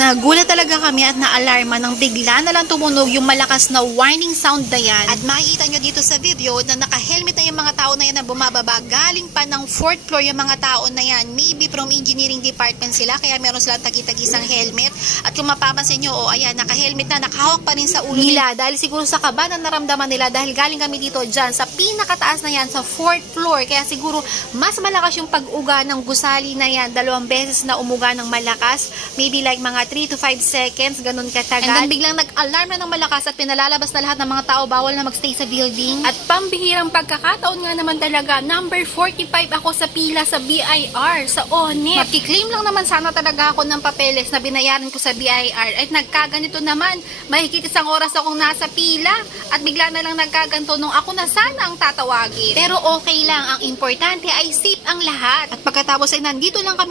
Nagulat talaga kami at naalarma nang bigla na lang tumunog yung malakas na warning sound na yan. At makikita nyo dito sa video na naka-helmet na yung mga tao na yan na bumababa. Galing pa ng 4th floor yung mga tao na yan. Maybe from engineering department sila, kaya meron silang tagi-tagisang helmet. At kung mapapansin nyo, ayan, naka-helmet na, nakahawak pa rin sa ulo nila. Dahil siguro sa kaba na naramdaman nila, dahil galing kami dito dyan sa pinakataas na yan, sa 4th floor. Kaya siguro mas malakas yung pag-uga ng gusali na yan. 2 beses na umuga ng malakas. Maybe like mga 3 to 5 seconds, ganun katagal. And then biglang nag-alarm na ng malakas at pinalalabas na lahat ng mga tao, bawal na magstay sa building. At pambihirang pagkakataon nga naman talaga, number 45 ako sa pila sa BIR, sa ONEP. Makiklaim lang naman sana talaga ako ng papeles na binayaran ko sa BIR. At nagkaganito naman, mahigit 1 oras akong nasa pila at bigla na lang nagkaganto nung ako na sana ang tatawagin. Pero okay lang, ang importante ay safe ang lahat. At pagkatapos ay nandito lang kami